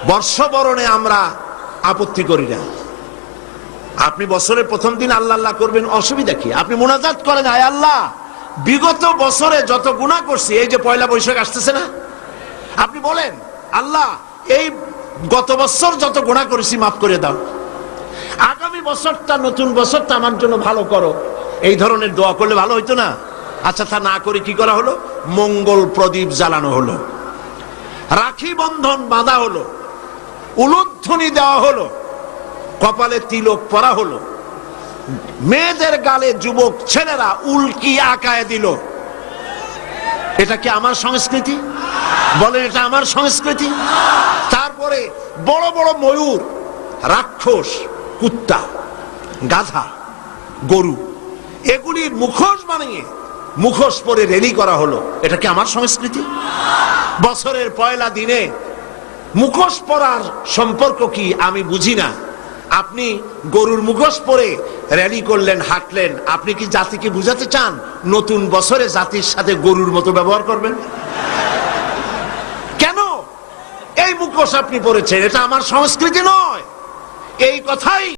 বর্ষবরণে আমরা আপত্তি করি না। আপনি বছরের প্রথম দিন আল্লাহ আল্লাহ করবেন, অসুবিধা কি? আপনি মুনাজাত করেন, আয় আল্লাহ বিগত বছরে যত গুনাহ করছি, এই যে পয়লা বৈশাখ আসতেছে না, আপনি বলেন আল্লাহ এই গত বছর যত গুনাহ করেছি মাফ করে দাও, আগামী বছরটা নতুন বছরটা আমার জন্য ভালো করো। এই ধরনের দোয়া করলে ভালো হইতো না? আচ্ছা, তা না করে কি করা হলো? মঙ্গল প্রদীপ জ্বালানো হলো, রাখি বন্ধন বাঁধা হলো, উলুধ্বনি দেওয়া হলো, কপালে তিলক পরা হলো, মেয়েদের গালে যুবক ছেলেরা উল্কি আঁকায় দিল। এটা কি আমার সংস্কৃতি? বলেন, এটা আমার সংস্কৃতি? তারপরে বড় বড় ময়ূর, রাক্ষস, কুত্তা, গাধা, গরু, এগুলির মুখোশ বানিয়ে মুখোশ পরে রেলি করা হলো। এটা কি আমার সংস্কৃতি? বছরের পয়লা দিনে মুখোশ পরার সম্পর্ক কি আমি বুঝি না। আপনি গরুর মুখোশ পরে র্যালি করলেন, হাঁটলেন, আপনি কি জাতিকে বুঝাতে চান নতুন বছরে জাতির সাথে গরুর মতো ব্যবহার করবেন? কেন এই মুখোশ আপনি পরেছেন? এটা আমার সংস্কৃতি নয়। এই কথাই